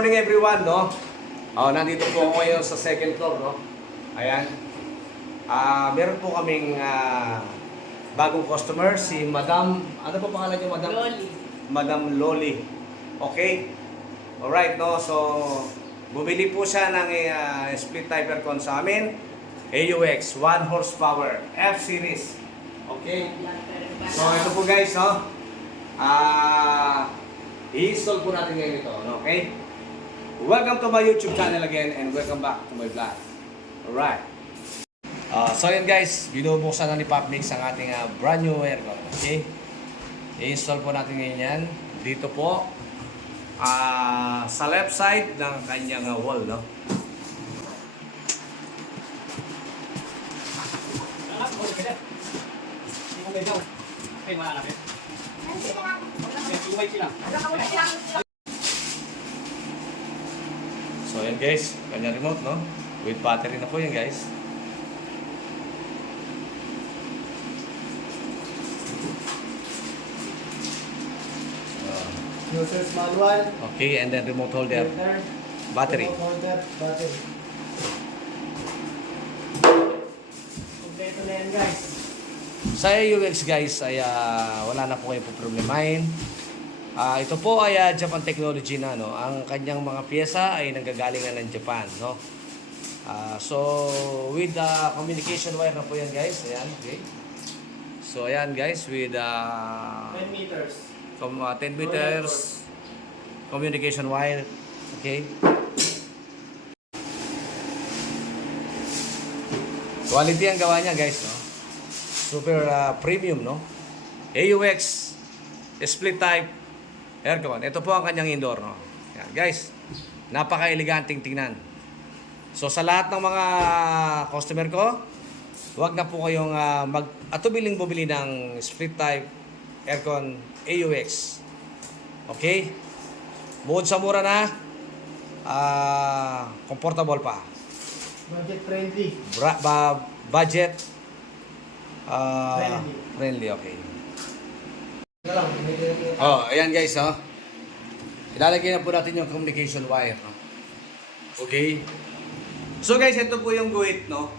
morning everyone, no? Nandito po ako ngayon sa second floor, no? Ayan. Meron po kaming bagong customer, si Madam, ano po pangalan niyo, Madam? Loli. Madam Loli. Okay? Alright, no? So, bumili po siya ng split type aircon sa amin. AUX, 1 horsepower, F-series. Okay? So, ito po guys, no? I-install po natin ngayon ito, no? Okay? Welcome to my YouTube channel again and welcome back to my vlog. Alright. So yun guys, binubuksan na ni Popmix ang ating brand new aircon. Okay? I-install po natin ngayon yan. Dito po, sa left side ng kanyang wall, no? So yan guys, kanya remote, no? With battery na po yan guys. User's manual. Okay, and then remote holder. Battery. Remote holder, battery. Kompleto na yan guys. Sa AUX guys ay wala na po kayong problemahin. Ito po ay Japan technology na, no. Ang kanyang mga piyesa ay nanggagalingan ng Japan, no. So with the communication wire na po yan guys. Ayan, okay. So ayan guys with 10 meters. 10 meters communication wire. Okay. Quality ang gawa niya guys, no. Super premium, no. AUX split type aircon. Ito po ang kanyang indoor, no. Yan, guys. Napaka-eleganting tingnan. So sa lahat ng mga customer ko, huwag na po kayong atubiling bumili ng split type aircon AUX. Okay? Bukod sa mura na, comfortable pa. Budget friendly. Budget Friendly. friendly, okay. Ito lang, Ayan guys, ilalagay na po natin yung communication wire, no? Okay? So guys, ito po yung guhit, no?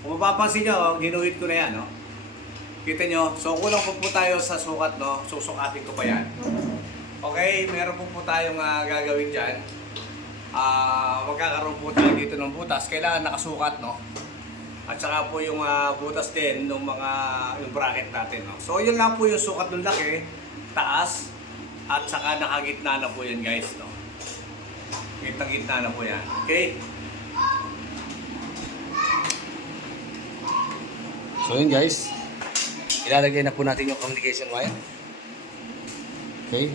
Kung mapapansin nyo, ginuhit ko na yan, no? Kita nyo? So kulang po tayo sa sukat, no? Susukatin ko pa yan. Okay, meron po tayong gagawin dyan. Magkakaroon po tayo dito ng butas. Kailangan nakasukat, no? At saka po yung butas din ng yung bracket natin, no? So yun lang po yung sukat ng laki, taas, at saka nakagitna na po yan guys, no? Gitna na po yan. Okay? So yun guys, ilalagay na po natin yung communication wire. Okay?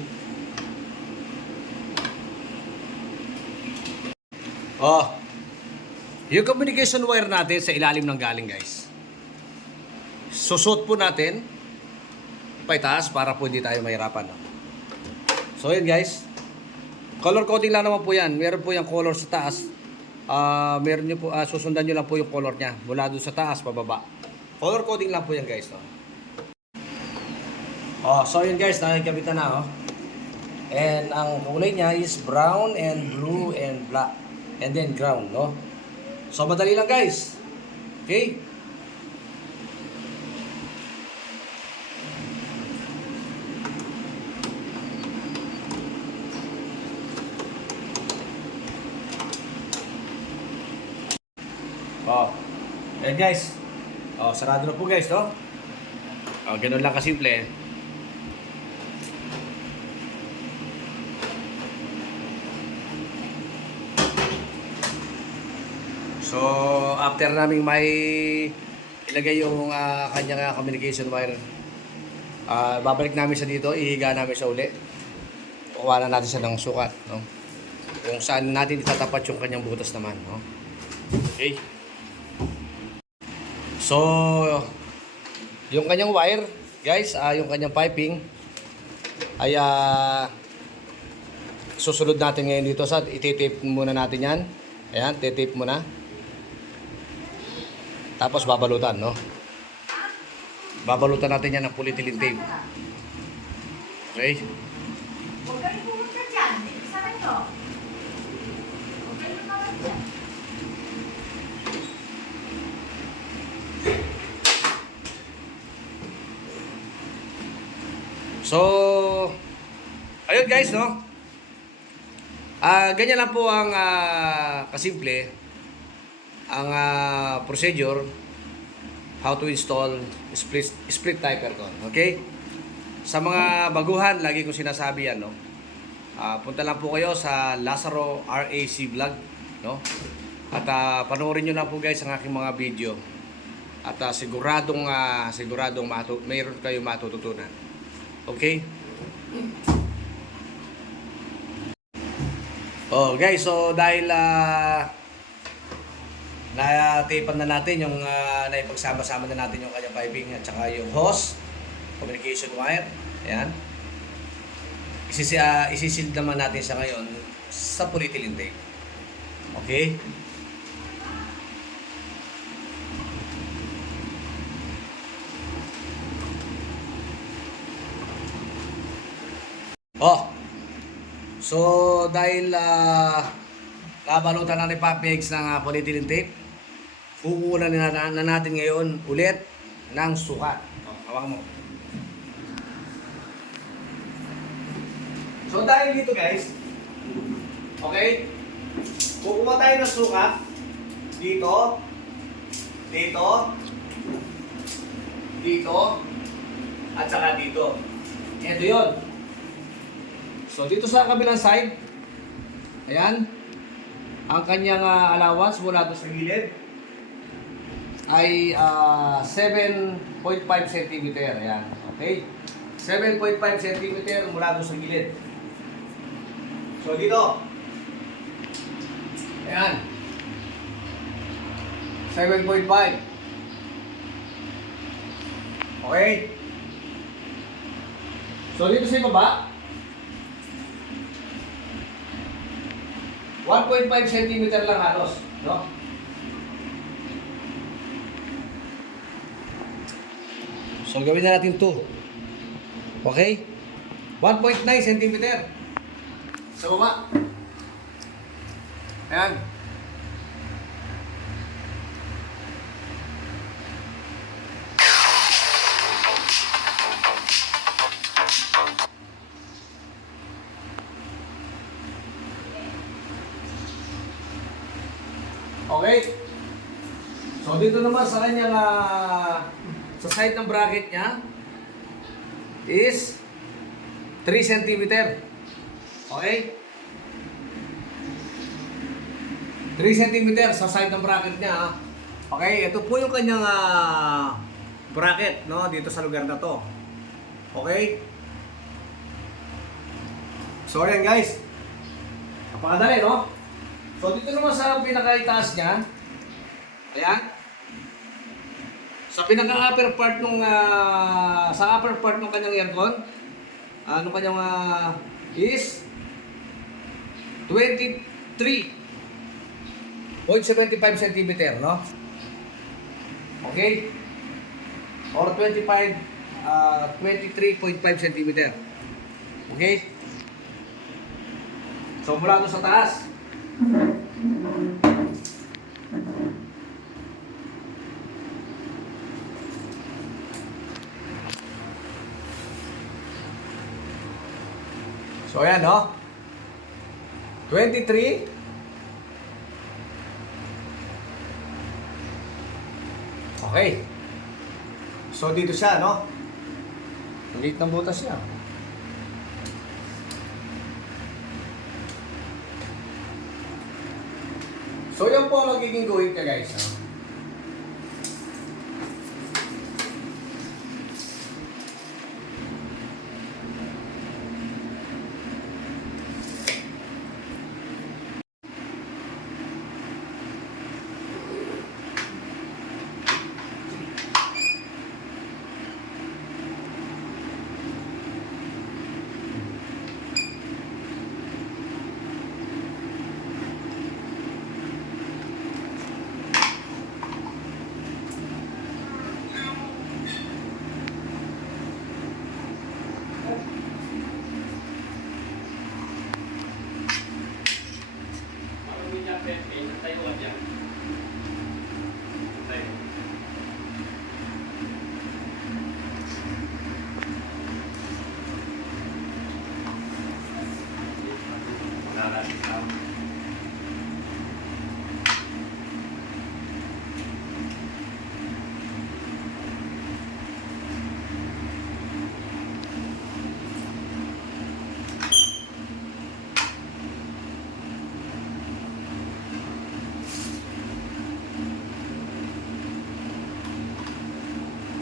Yung communication wire natin sa ilalim ng galing guys. Susot po natin paitaas para po hindi tayo mahirapan, no? So yun guys, color coding lang naman po yan. Meron po yung color sa taas. Meron nyo po, susundan nyo lang po yung color nya mula doon sa taas pababa. Color coding lang po yan guys, no? So yun guys, nakikabitan na, and ang kulay niya is brown and blue and black and then ground, no? So madali lang guys. Okay? Ayan guys. Sarado na po guys, no? Ganun lang kasimple. So, after naming may ilagay yung kanyang communication wire, babalik namin siya dito, ihiga namin siya uli. Kukuha na natin siya ng sukat, no? Kung saan natin itatapat yung kanyang butas naman, no? Okay. So, yung kanyang wire, guys, yung kanyang piping ay susunod natin ngayon dito sa ititape muna natin yan. Ayan, titape muna. Tapos babalutan, no? Babalutan natin yan ng polyethylene tape. Okay? Huwag ka rin pumunta dyan. Isa kayo. So, ayun guys, no? Ganyan lang po ang kasimple ang procedure how to install split type aircon. Okay? Sa mga baguhan, lagi kong sinasabi yan, no? Punta lang po kayo sa Lazaro RAC Vlog, no? At panoorin nyo lang po guys ang aking mga video. At siguradong mayroon kayo matututunan. Okay? Oh, guys, so dahil na-tapean na natin yung naipagsama-sama na natin yung kanyang piping at saka yung hose, communication wire. Ayan. Isisil naman natin siya ngayon sa polyethylene tape. Okay? Oh. So, dahil nabalutan na ni Papex ng polyethylene tape, kukunan na natin ngayon ulit ng sukat. Oh, hawakan mo. So, dahil dito guys, okay, kukuha tayo ng sukat dito, dito, dito, at saka dito. Ito yun. So, dito sa kabilang side, ayan, ang kanyang allowance mula doon sa gilid ay 7.5 cm. Ayan, okay? 7.5 cm mula doon sa gilid. So, dito, ayan, 7.5. Okay? So, dito sa ibaba, 1.5 cm lang halos, no? So, gawin na natin 2. Okay? 1.9 cm sa baba. Ayan. Okay? So, dito naman sa kanyang sa side ng bracket niya is 3 cm. Okay? 3 cm sa side ng bracket niya. Okay? Ito po yung kanyang bracket, no? Dito sa lugar na to. Okay? So, ayan guys. Napakadali, no? So, dito naman sa pinaka-itaas niya, ayan, sa pinaka-upper part nung, sa upper part ng kanyang aircon, ano kanyang is 23.75 cm, no? Okay? Or 23.5 cm. Okay? So, mula doon sa taas, so ayan, no? 23. Okay. So dito siya, no? Liit ng butas niya. So yan po ang magiging gawin ka guys, no?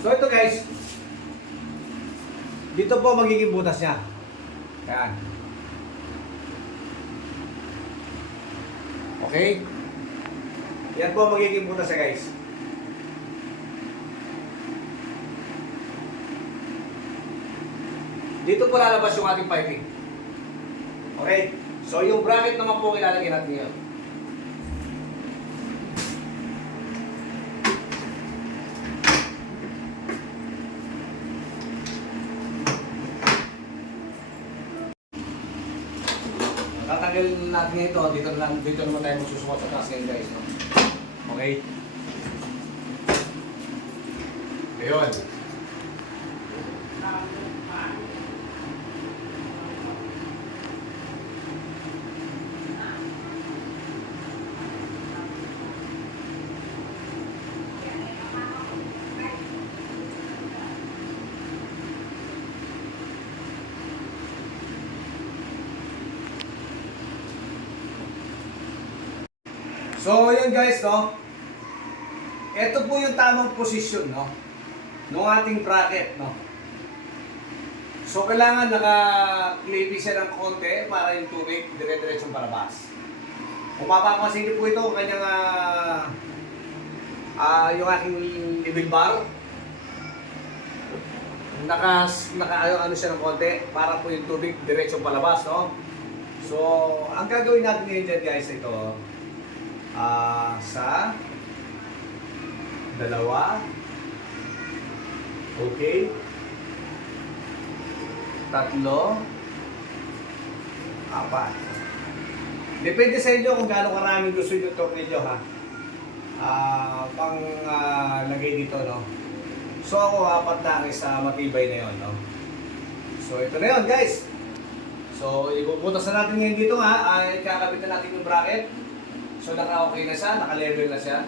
So ito guys, dito po magiging butas niya. Yan. Okay? Yan po magiging butas niya guys. Dito po lalabas yung ating piping. Okay? So yung bracket naman po ilalagay natin ngayon. Tatanggalin natin ito, dito naman tayo magsusukat sa taas ngayon guys. No? Okay? Ayun. So, yun guys, no? Ito po yung tamang posisyon, no? Nung ating bracket, no? So, kailangan naka-clippy siya ng konti para yung tubig dire-diretsong palabas. Kung mapapansin niyo po ito, kanyang yung aking level bar, ano siya ng konti para po yung tubig diretsong palabas, no? So, ang gagawin natin ngayon dyan guys, ito, sa dalawa, okay, tatlo, apat. Depende sa inyo kung gaano karaming gusto nyo tornilyo ha. Lagay dito, no? So ako apat lang sa matibay na yon, no? So ito na yon guys. So ipuputas na natin ngayon dito ha. Kakabit na natin yung bracket. So naka-okay na siya, naka-level na siya.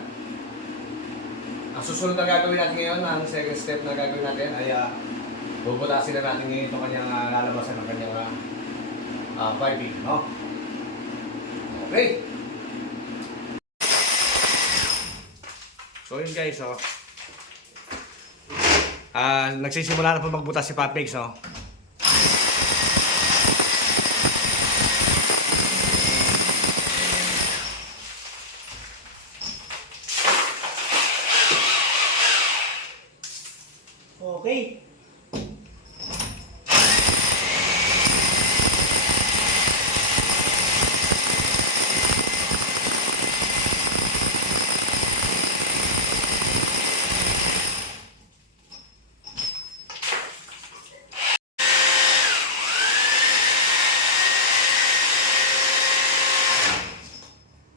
Ang susunod na gagawin natin ngayon, ang second step na gagawin natin ay bubutasin na natin ngayon itong kanyang lalabasan ng kanyang piping, no? Okay. So yun guys, oh. Nagsisimula na po magbutas si Papex, oh. Okay.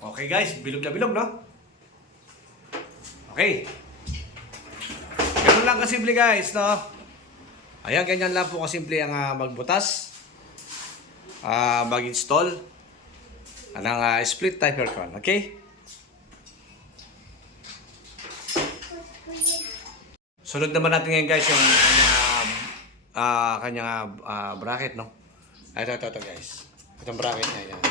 Okay guys, bilog na bilog, no? Okay. Ganun lang kasimple guys, no? Ayan, ganyan lang po kasimple ang magbutas, mag-install ng split type aircon, okay? Sunod naman natin ngayon guys yung kanyang bracket, no? Ito guys. Itong bracket niya, yan.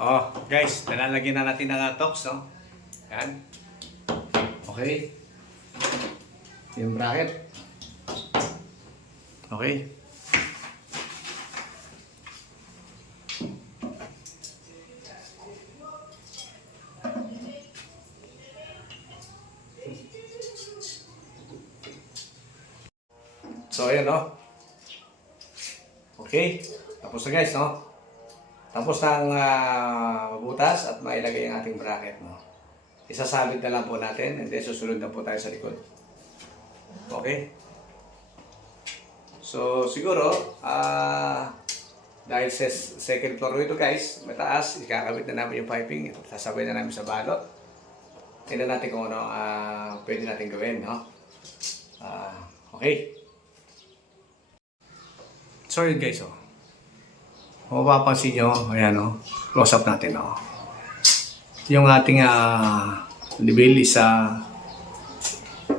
Oh, guys, nalalagyan na natin ng tox, no? Yan. Okay. Yung bracket. Okay. So, ayan, no? Okay. Tapos na guys, no? Tapos nang mabutas at mailagay ang ating bracket, no? Isasabit na lang po natin and then susunod na po tayo sa likod. Okay? So siguro, dahil sa second floor ito guys, mataas, ikakabit na namin yung piping, sasabay na namin sa balot. Tingnan natin kung ano pwede natin gawin, no? Okay. So yun guys, oh. Kung mapapansin nyo, ayan o, close up natin o. Yung ating level is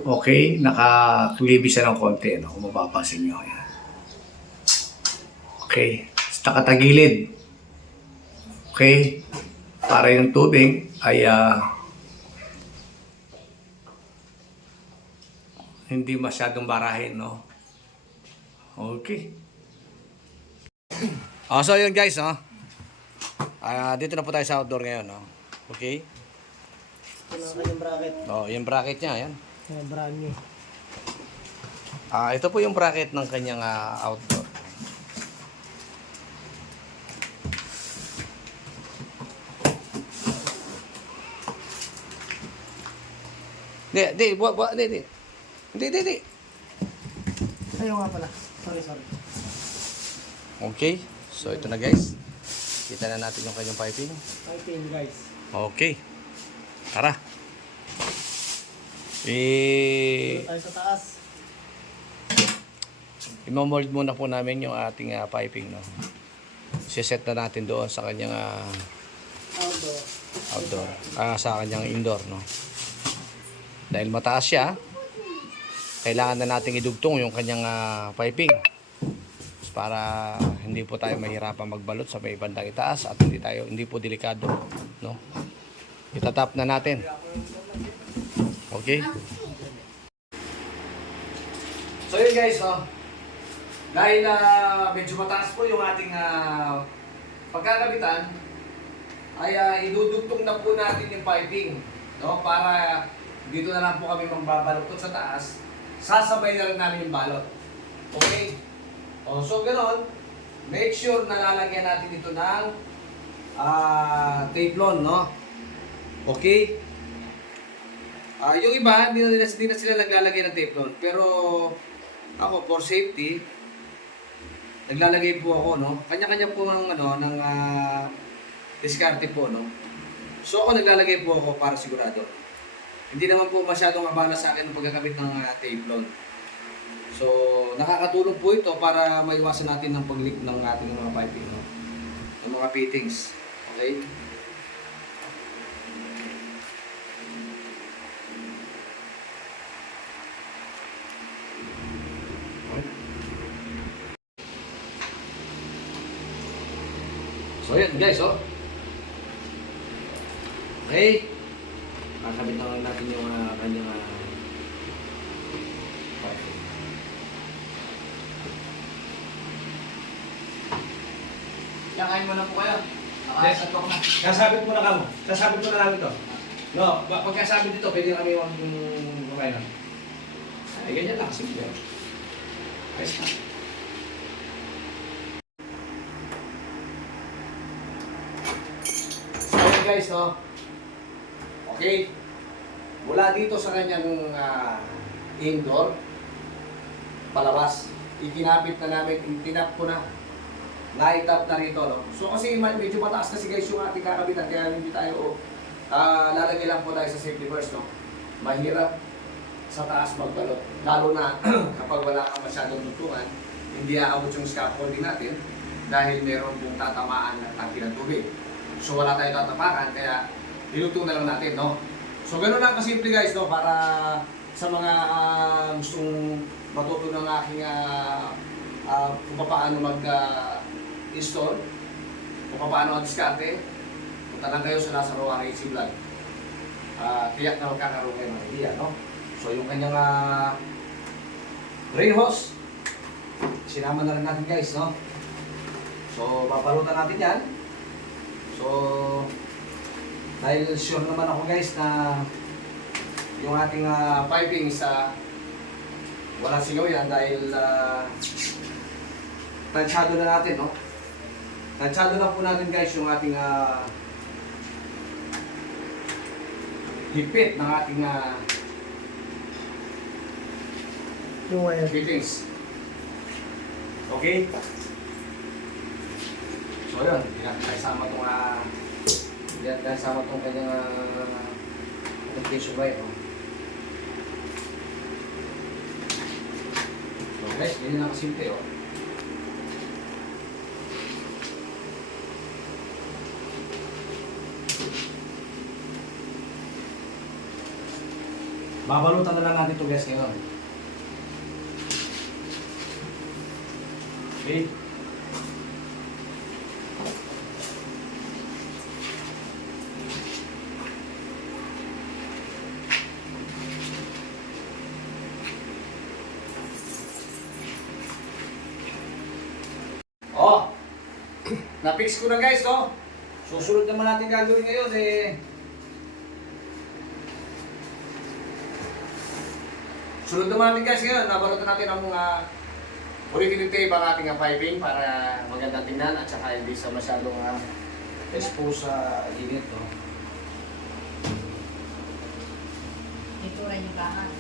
okay, naka-clippy siya ng konti, no? Kung mapapansin nyo, ayan. Okay, nakatagilid. Okay, para yung tubig ay hindi masyadong barahin, no? Okay. So yun guys, no? Dito na po tayo sa outdoor ngayon, no? Okay? Ito na kanyang bracket. Yung bracket niya, yan. Brand new. Ito po yung bracket ng kanyang outdoor. Hindi. Ayaw nga pala. Sorry. Okay. So ito na guys. Kita na natin yung kanyang piping. Piping guys. Okay. Tara. Dito tayo sa taas. I-mold muna po namin yung ating piping, no. Siset na natin doon sa kanyang outdoor. Sa kanyang indoor, no. Dahil mataas siya, kailangan na nating idugtong yung kanyang piping para hindi po tayo mahirapan magbalot sa may bandang itaas at hindi po delikado, no. Itatap na natin. Okay? So yun guys, no. Dahil medyo mataas po yung ating pagkakabitan, ay idudugtong na po natin yung piping, no, para dito na lang po kami magbabalot sa taas. Sasabay na rin namin yung balot. Okay? So ganoon, make sure na lalagyan natin ito ng teflon, no? Okay? Yung iba, hindi na sila naglalagay ng teflon. Pero ako, for safety, naglalagay po ako, no? Kanya-kanya po ng diskarte po, no? So ako naglalagay po ako para sigurado. Hindi naman po masyadong abala sa akin ang pagkakabit ng teflon. So nakakatulong po ito para maiwasan natin ng pag-leak ng ating mga piping, no? Ng mga fittings. Okay? So yan guys, oh. Okay. Kakabit na lang natin yung kanyang piping. Yakain mo na po kayo. Nakasatok na. Sasabit mo na kamo. Sasabit mo na namin to. No, pagkasabit dito, pwede na kami kumain na. Ay, ganyan lang. Simple. Ayos na. So yun guys, no? Okay. Mula dito sa kanyang indoor, palabas, ikinapit na namin, itinap ko na. Na-itap na rito, no? So kasi medyo mataas kasi guys yung ating kakabitan, kaya hindi tayo lalagay lang po tayo sa safety first, no? Mahirap sa taas magbalot, lalo na kapag wala kang masyadong tutungan, hindi aabot yung scaffolding natin dahil meron pong tatamaan ng tangki ng tubig. So wala tayong tatapakan, kaya niluto na lang natin, no? So ganoon lang kasimple guys, no? Para sa mga gustong matuto ng aking kung paano mag-install, kung paano mag-diskarte, punta lang kayo sa nasa Roa AC Vlog. Tiyak na magkakaroon kayo ng idea, no? So yung kanyang drain hose, sinama na rin natin guys, no? So papalutan natin yan. So dahil sure naman ako guys na yung ating piping walang sigaw yan dahil tansyado na natin, no? Tansyado na po natin guys yung ating hipit ng ating Yung wire. fittings. Okay? So yun, pinakasama itong kasama itong kanyang application wire, no? So guys, ganyan lang kasimple, oh. Babalutan na lang natin ito guys ngayon. Okay. Na-fix ko na guys, no? Susunod naman natin gagawin ngayon, Sunod naman natin guys ngayon, nabalot natin ang mga ulitin tape ang ating piping para magandang tingnan at saka hindi sa masyadong expose sa init, no? Ito rin yung kahan.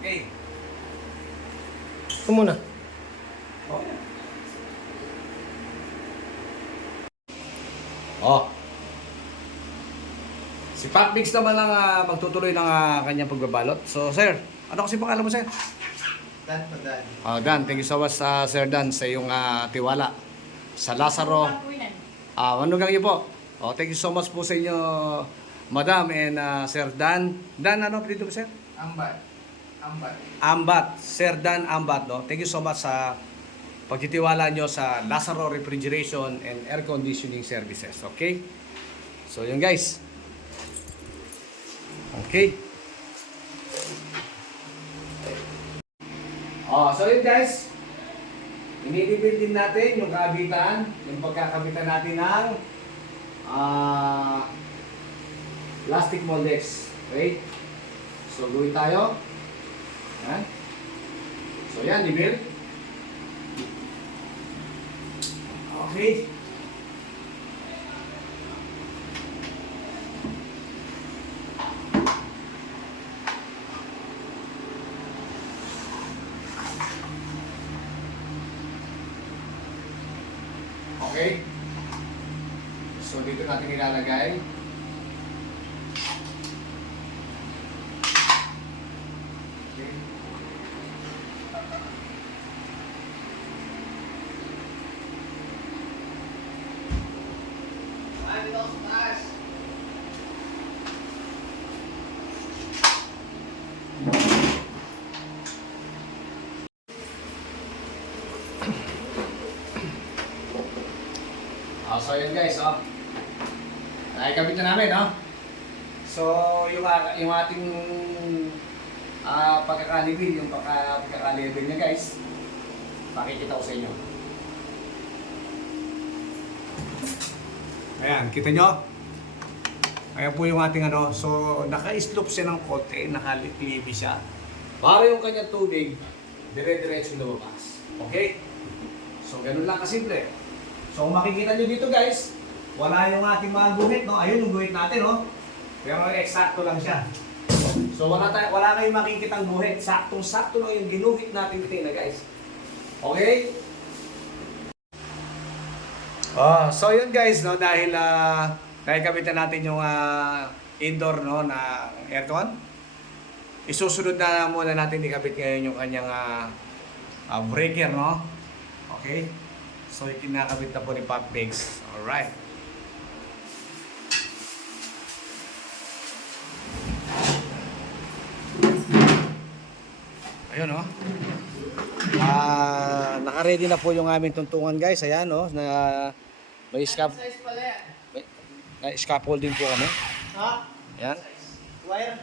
Okay. Ito muna. Okay. Oh. Si Pat Mix naman ang magtutuloy ng kanyang pagbabalot. So, sir, ano kasi pangalan mo, sir? Dan pa Dan. Dan, thank you so much, Sir Dan, sa iyong tiwala. Sa Lazaro. Ano lang niyo po? Thank you so much po sa inyo, Madam and Sir Dan. Dan, ano dito mo, sir? Ambat. Ambat. Ambat. Sir Dan Ambat, no? Thank you so much sa pagtitiwala nyo sa Lazaro Refrigeration and Air Conditioning Services. Okay? So, yun guys. Okay. So yun guys. Inidibid din natin yung kabitan, yung pagkakabitan natin ng plastic moldex. Okay? So, gawin tayo. Yan. So, yan, dibil. Okay. Okay. So, dito natin ilalagay. Okay. So yun guys, nakikabit na namin, So yung ating pagkakalibil, yung pagkakalibil niya guys, makikita ko sa inyo. Ayan, kita nyo? Ayan po yung ating so naka-slope siya ng konti, naka-libi siya. Para yung kanyang tubig, dire-diretso lumabas. Okay? So ganun lang kasimple. So kung makikita nyo dito guys, wala yung ating mga guhit, no? Ayun yung guhit natin, no? Pero eksakto lang siya. So wala kayong makikitang guhit. Saktong-sakto lang yung ginuhit natin dito na guys. Okay? So yun guys, no? Dahil nakikabitan natin yung indoor, no, na aircon. Isusunod na muna natin ikabit ngayon yung kanyang breaker, no? Okay? So, ikinakabit na po ni Pop Pigs. Alright. Ayun, naka-ready na po yung aming tuntungan, guys. Ayan, na may scaffolding po kami. Ha? Ayan. Wire?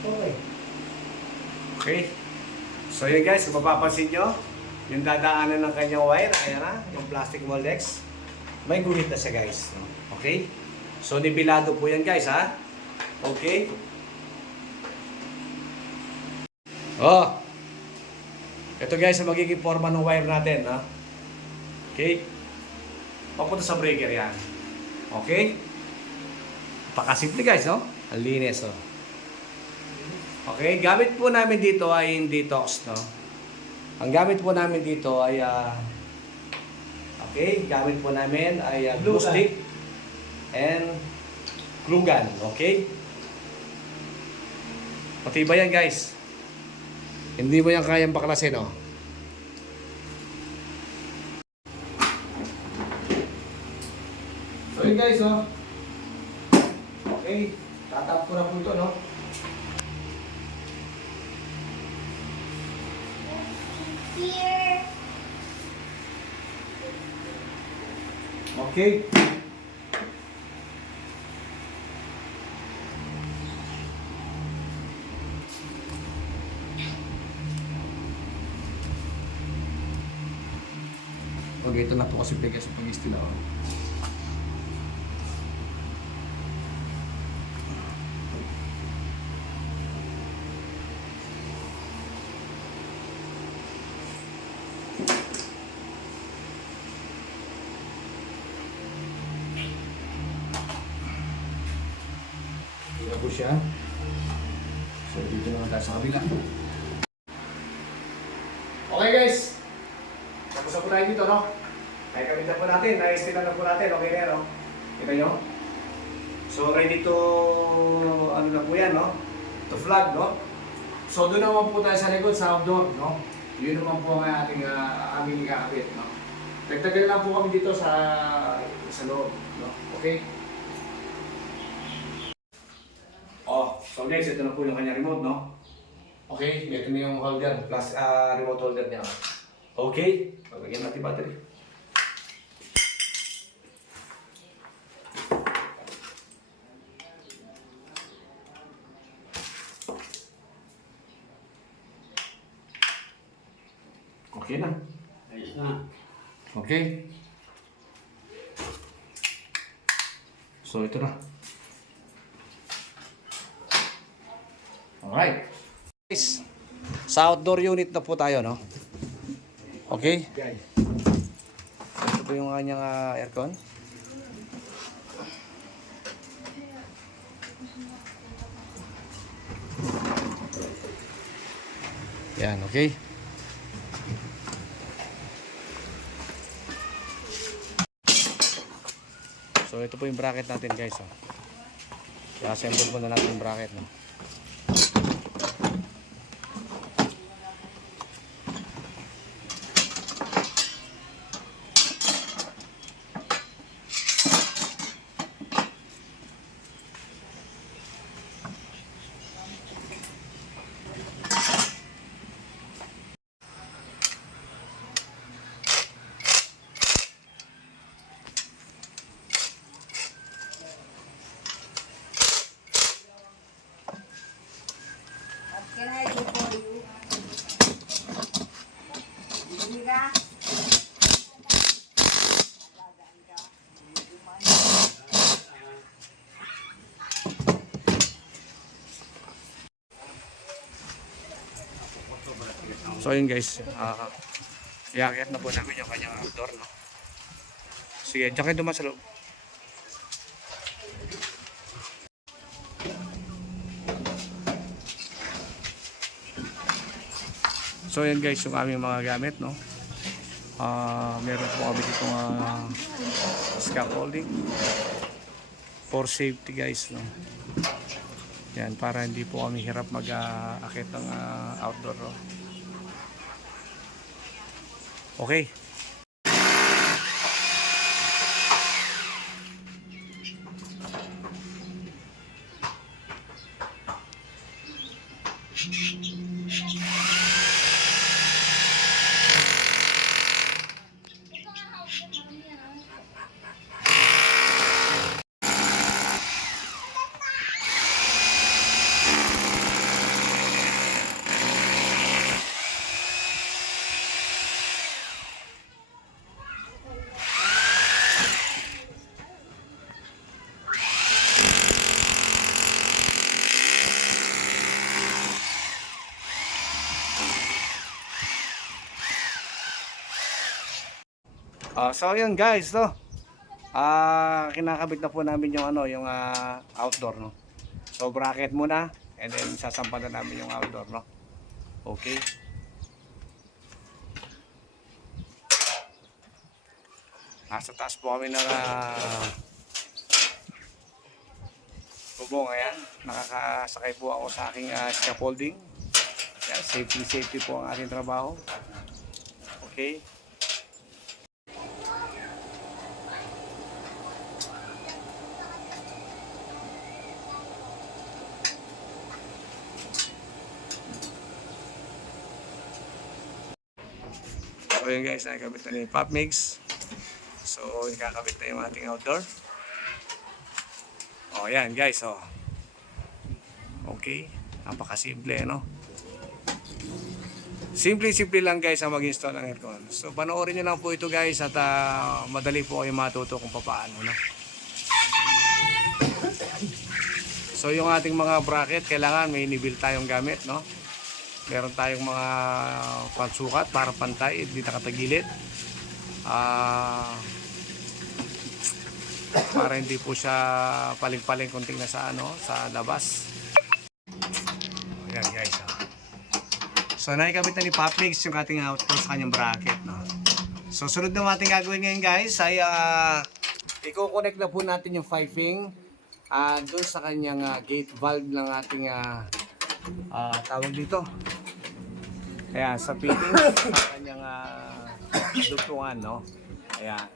Okay. Okay. So yun guys, kung mapapansin nyo, yung dadaanan ng kanyang wire, ayan na, yung plastic moldex, may guhit na siya guys. Okay? So nibilado po yan guys, ha? Okay? Ito guys, ang magiging forma ng wire natin, ha? Okay? Papunta sa breaker yan. Okay? Pakasimple guys, no? Ang linis, Okay, gamit po namin dito ay hindi detox, no? Ang gamit po namin dito ay gamit po namin ay glue stick and glue gun, okay? Matibay yan, guys. Hindi mo yan kayang baklasin, no? So yun guys, okay, tatap ko na po ito, no? Here. Okay. Ito na po kasi guys yung pag-istila. Oh. Hindi po siya. So dito naman tayo sa kabila. Okay guys. Tapos na po tayo dito, no? Kaya kami na po natin. Na-istilan na po natin. Okay na, no? Kita nyo? So ready to, ano na po yan, no? To flag, no? So doon naman po tayo sa likod, sa outdoor, no? Yun naman po ang ating aming ikakabit, no? Nagtagal lang po kami dito sa loob, no? Okay? Oh, so next, ito na po yung kanya remote, no? Okay, ito na yung holder, plus remote holder niya. Okay, paglagyan natin battery. Okay na. Ayos na. Okay. So ito na. Alright. Guys, sa outdoor unit na po tayo, no? Okay? Ito po yung kanyang aircon. Yan, okay? So ito po yung bracket natin guys. Oh. I-assemble muna natin yung bracket. No? What can I do for you? Hindi ka? Alagaan ka. Hindi man. So yun guys, i-akyat na po namin yung kanyang outdoor. No? Sige, diyan kayo duman sa loob. So yan guys yung aming mga gamit, no. Meron po kami ditong scaffolding for safety guys, no. Yan para hindi po kami hirap mag-akit ng outdoor, no. Okay. So yun guys, no. Kinakabit na po namin yung yung outdoor, no. So bracket muna and then sasampan na namin yung outdoor, no. Okay. Nasa taas po kami ng bubong, ayan. Nakakasakay po ako sa aking scaffolding. Ayan, safety po ang ating trabaho. Okay. So yun guys, nakakabit na yung pop mix. So ikakabit na yung ating outdoor. O yan guys, o. Okay, napakasimple, no? Simple lang guys ang mag-install ng aircon. So panoorin nyo lang po ito guys at madali po kayo matuto kung paano. No? So yung ating mga bracket, kailangan may nibil tayong gamit. No? Meron tayong mga pansukat para pantay, hindi nakatagilid. Para hindi po siya paling-paling kung tingnan sa, sa labas. Ayan guys. So nakikabit na ni Popmix yung ating outdoor sa kanyang bracket. No? So sunod na ating gagawin ngayon guys ay i-connect na po natin yung piping doon sa kanyang gate valve ng ating tawag dito. Ayan, sa fitting sa kanyang dutungan, no? Ayan.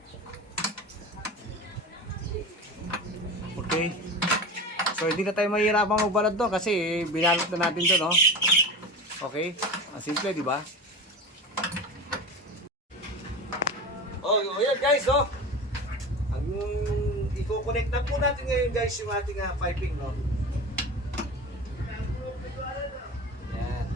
Okay. So hindi na tayo mahihirapang magbalot doon kasi binalot na natin doon, no? Okay? Simple, di ba? Oh, yan guys, no? Ang i-connect na po natin ngayon guys yung ating piping, no? Yan.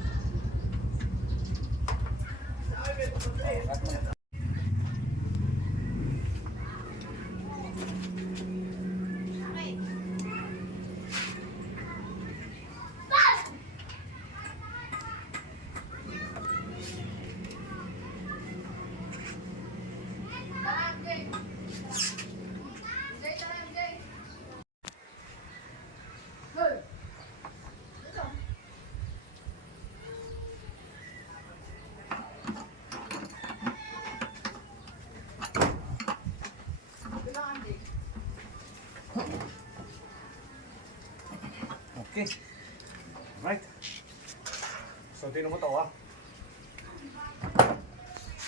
Okay. Alright. So, tinan mo ito,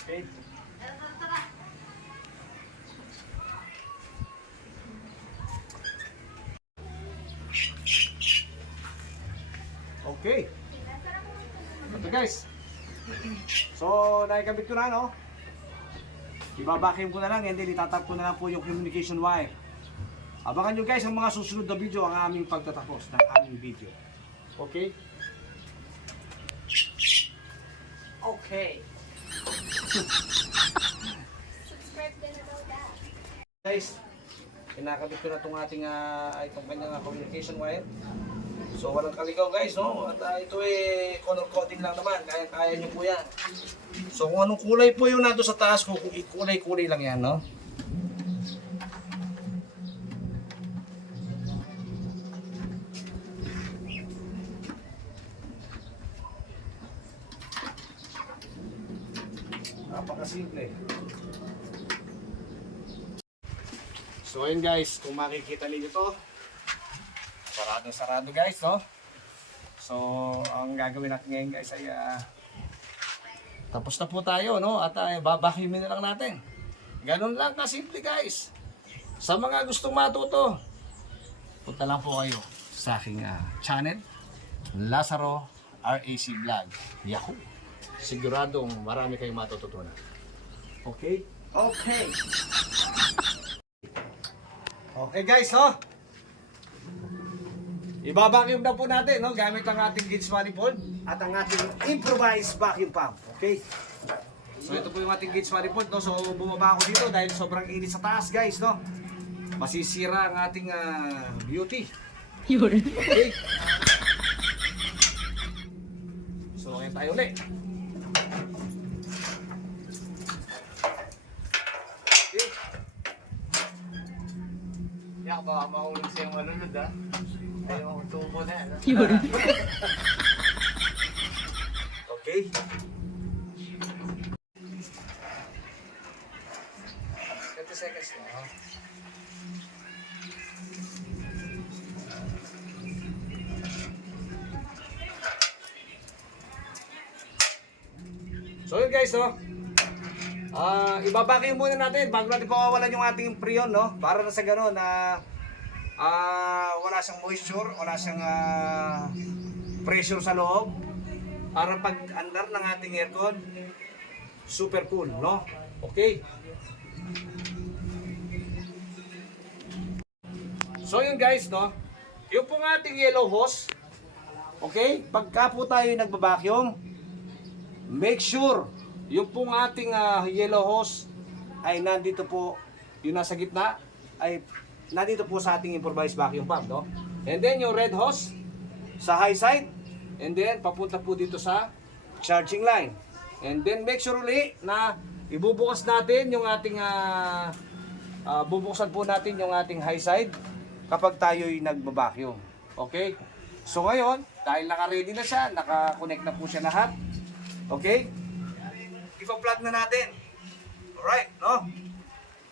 Okay. Okay. Ito guys. So, nakikabit ko na, no? Ibabakim ko na lang, and then itatap ko na lang po yung communication wire. Abangan nyo guys ang mga susunod na video, ang aming pagtatapos ng aming video. Okay? Okay. Subscribe din about that. Guys, kinakabit ko na itong ating itong kanyang communication wire. So walang kaligaw guys, no? At ito color coding lang naman, kaya nyo po yan. So kung anong kulay po yung nando sa taas, kung kulay-kulay lang yan, no? Napakasimple. So ayun guys, kung makikita niyo to, sarado guys, no? So ang gagawin natin ngayon guys ay tapos na po tayo, no? At babakimin na lang natin. Ganun lang kasimple guys. Sa mga gustong matuto, punta lang po kayo sa aking channel, Lazaro RAC Vlog. Yahoo! Siguradong marami kayong matututunan. Okay? Okay! Okay guys, no? Ibabacuum na po natin, no? Gamit ang ating gauge manifold at ang ating improvised vacuum pump. Okay? So ito po yung ating gauge manifold, no? So bumaba ako dito dahil sobrang init sa taas guys, no? Masisira ang ating beauty. Okay? So ngayon tayo ulit. Okay? Yak, baka mahulog siyang malunod, ha? Ayaw, tubo na yan, ha? Okay? 30 seconds na, ha? So yun guys, no? Ibabacuum muna natin bago natin pakawalan yung ating freon, no? Para na sa gano'n na wala siyang moisture, wala siyang pressure sa loob. Para pag andar ng ating aircon, super cool, no? Okay? So yun guys, no? Yung pong ating yellow hose, okay? Pagka po tayo nagbabacuum, make sure yung pong ating yellow hose ay nandito po, yung nasa gitna ay nandito po sa ating improvised vacuum pump, no? And then yung red hose sa high side, and then papunta po dito sa charging line. And then make sure uli na ibubukas natin yung ating bubuksan po natin yung ating high side kapag tayo'y nagba-vacuum. Okay? So ngayon, dahil naka-ready na siya, naka-connect na po siya lahat. Okay? Ipa-plug na natin. Alright, no?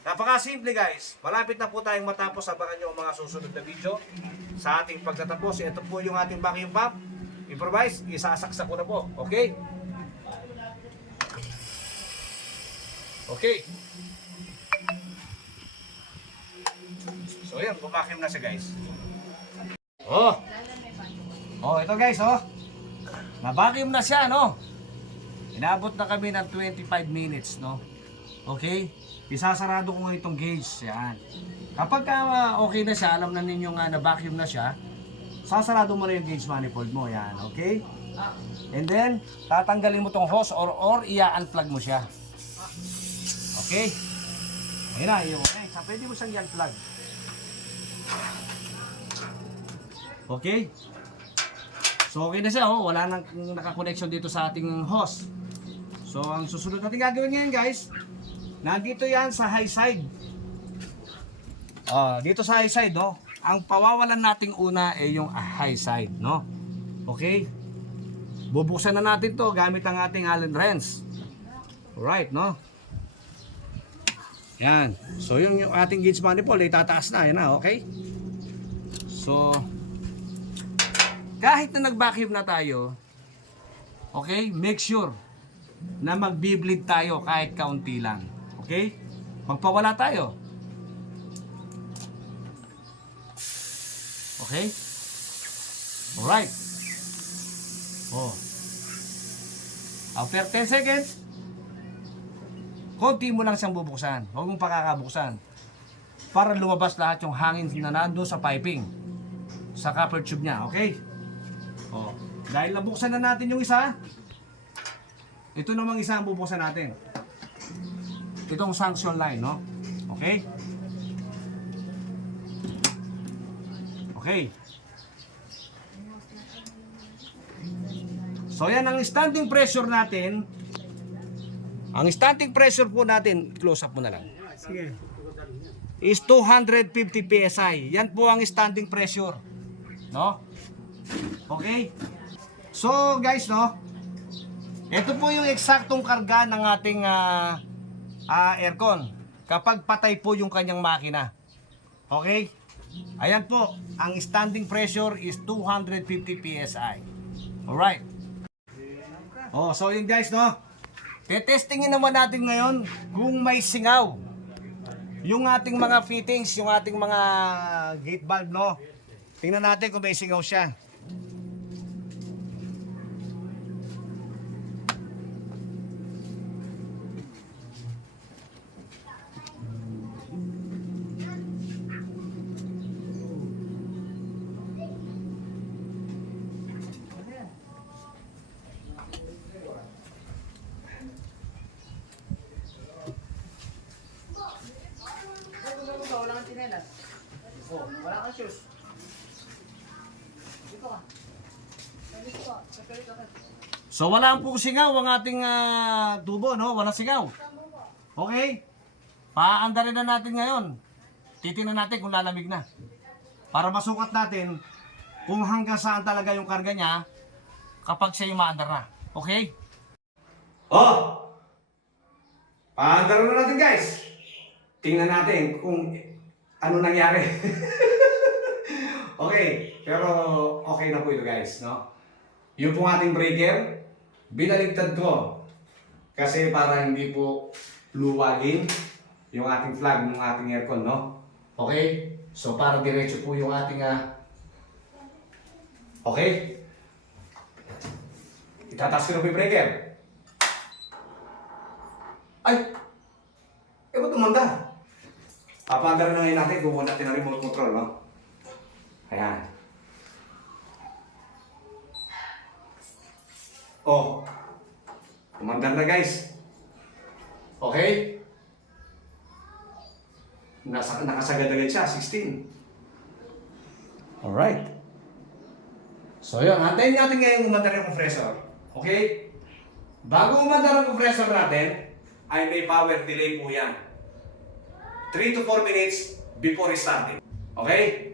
Napaka-simple guys. Malapit na po tayong matapos. Abangan nyo ang mga susunod na video sa ating pagtatapos. Ito po yung ating vacuum pump. Improvise, isasaksak ko na po. Okay? Okay. So yan, bumakim na siya guys. Oh. Oh, ito guys, oh. Na-vacuum na siya, no? Inabot na kami ng 25 minutes, no? Okay? Isasarado ko itong gauge. Yan. Kapag okay na siya, alam na ninyo nga na-vacuum na siya, sasarado mo na yung gauge manifold mo. Yan, okay? And then, tatanggalin mo tong hose or i-unplug mo siya. Okay? Ayun na, yun. Okay, so pwede mo siyang i-unplug. Okay? So okay na siya, oh. Wala nang naka-connection dito sa ating hose. So ang susunod natin gagawin ngayon guys, nandito yan sa high side. Dito sa high side, no? Ang pawawalan nating una ay yung high side, no? Okay? Bubuksan na natin to gamit ang ating Allen wrench. Alright, no? Yan. So yung ating gauge manifold ay tataas na, yan na, okay? So kahit na nag-vacuum na tayo, okay, make sure na mag-bleed tayo kahit kaunti lang. Okay? Magpawala tayo. Okay? Alright. Oh. After 10 seconds, konti mo lang siyang bubuksan. Huwag mong pakakabuksan. Para lumabas lahat yung hangin na nando sa piping. Sa copper tube niya. Okay? Oh, dahil nabuksan na natin yung isa, ito namang isa ang bubuksan natin. Itong sanction line, no? Okay? Okay. So yan ang standing pressure natin. Ang standing pressure po natin, close up mo na lang. Sige. Is 250 PSI. Yan po ang standing pressure. No? Okay? So guys, no? Ito po yung eksaktong karga ng ating aircon kapag patay po yung kanyang makina. Okay? Ayan po, ang standing pressure is 250 PSI. Alright. Oh, so yun guys, no? Tetestingin naman natin ngayon kung may singaw. Yung ating mga fittings, yung ating mga gate valve, no? Tingnan natin kung may singaw siya. Wala kang tinelas. Oh, wala kang shoes. Dito ka. Dito ka. So wala pong singaw ang ating tubo, no? Walang singaw. Okay? Paandarin na natin ngayon. Titingnan natin kung lalamig na. Para masukat natin kung hanggang saan talaga yung karga niya kapag siya yung maandar na. Okay? Oh! Paandarin na natin guys. Tingnan natin kung ano nangyari. Okay, pero okay na po ito guys, no? Yung pong ating breaker, binaligtad ko. Kasi para hindi po luwagin yung ating flag ng ating aircon, no? Okay? So para diretso po yung ating okay? Itataas ko na po yung breaker. Ay! Eh, ba't tumanda? Papaandar na ngayon natin, gumawa natin ang remote control, no? Ayan. Oh. Umandar na guys. Okay? Nakasagad agad siya, 16. Alright. So yun, antayin natin ngayon umandar yung compressor. Okay? Bago umandar ang compressor natin, ay may power delay po yan. 3 to 4 minutes before starting. Okay?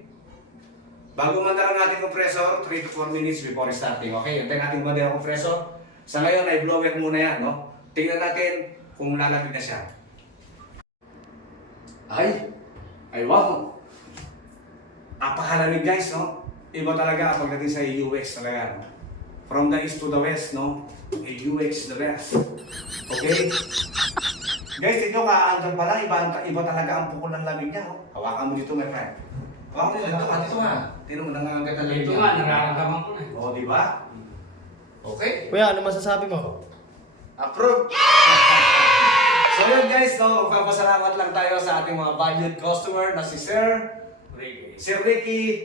Bago umandar natin yung compressor, 3 to 4 minutes before starting. Okay? Antayin natin umandar ang compressor. Sa ngayon ay blower muna yan, no? Tingnan natin kung lalamig na siya. Ay wow! Napakalamig guys, no? Iba talaga pagdating sa UX talaga. No? From the east to the west, no? UX the best. Okay? Guys, ito kaandang pala, iba talaga ang pukul ng lamig niya, no? Hawakan mo dito, my friend. Hawakan mo dito, dito nga. Tingnan mo, nangangagat ang lamig Ito niya. nga, nararamdaman ko na. Oo, di ba? Okay? Kuya, ano masasabi mo? Approve! So yun guys, no, magpapasalamat lang tayo sa ating mga valued customer na si Sir Ricky,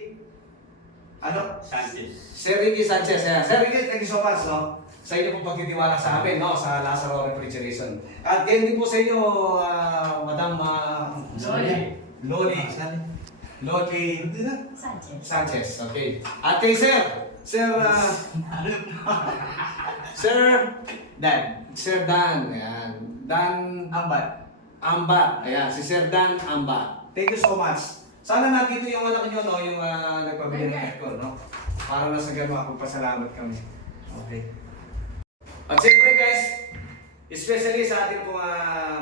ano? Sanchez. Sir Ricky Sanchez. Ayan. Sir Ricky, thank you so much, no? Sa inyo pong pagtitiwala sa amin, no? Sa Lazaro Refrigeration. At ganyan din po sa inyo, Madam Loli. Sanchez. Okay. At kay Sir Dan. Ayan. Dan Ambat. Ayan, si Sir Dan Ambat. Thank you so much. Sana nandito yung anak nyo, no? Yung nagpabili ng aircon, no? Para nasa ganun, pasalamat kami. Okay. At siyempre guys, especially sa ating mga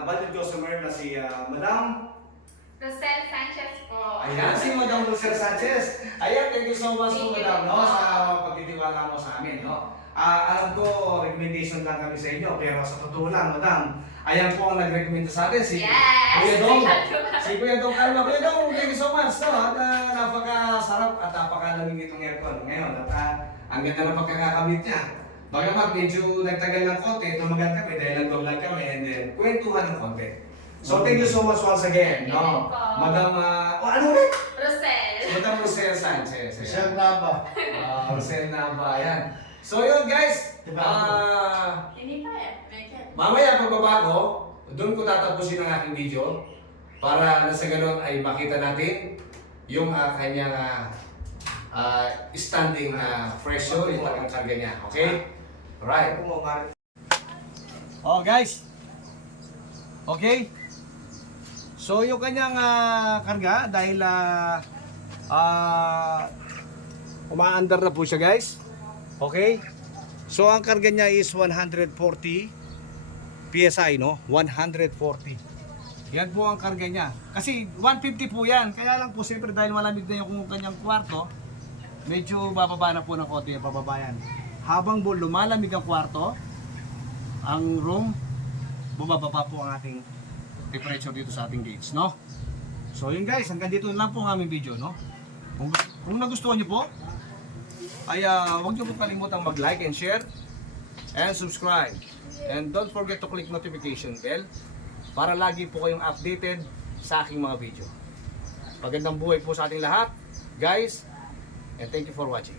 valued customer na si Madam Rosel Sanchez po. Ayan, si Madam Lucer Sanchez. Ayan, thank you so much po, Thank you. Madam, no, sa pagtitiwala mo sa amin, no. Alam ko, recommendation lang kami sa inyo, pero sa totoo lang, Madam, ayan po ang nag-recommend sa atin, si Yes! Kuya Dong. Si Kuya Dong Calma. Kuya Dong, thank you so much, no. At napakasarap at napakalamig itong aircon ngayon. At ang ganda ng pagkakakabit niya. Bagamat medyo nagtagal ng konti, tumagal kami dahil nag-vlog kami and then kwentuhan ng konti. So thank you so much once again, no? Madam, ano ulit? Rosel. Madam Rosel Sanchez. Ayan. Siyang naba. Rosel Nava, ayan. So yun guys, Hindi pa eh. Medyo. mamaya pagbaba ko, doon ko tatapusin ang aking video para na sa ganun ay makita natin yung kanyang standing presyo, yung talagang karga niya. Okay? Alright. Oh guys. Okay. So yung kanyang karga dahil umaandar na po siya guys. Okay? So ang karga niya is 140 PSI, no? 140. Yan po ang karga niya. Kasi 150 po yan. Kaya lang po siyempre dahil malamig na yung kanyang kwarto, medyo bababa na po ng konti yung bababayan. Habang lumalamig ang kwarto, ang room, bumababa po ang ating temperature dito sa ating gauge, no? So yun guys, hanggang dito lang po ang aming video, no? Kung nagustuhan niyo po, ay huwag niyo po kalimutang mag-like and share and subscribe. And don't forget to click notification bell para lagi po kayong updated sa aking mga video. Magandang buhay po sa ating lahat, guys, and thank you for watching.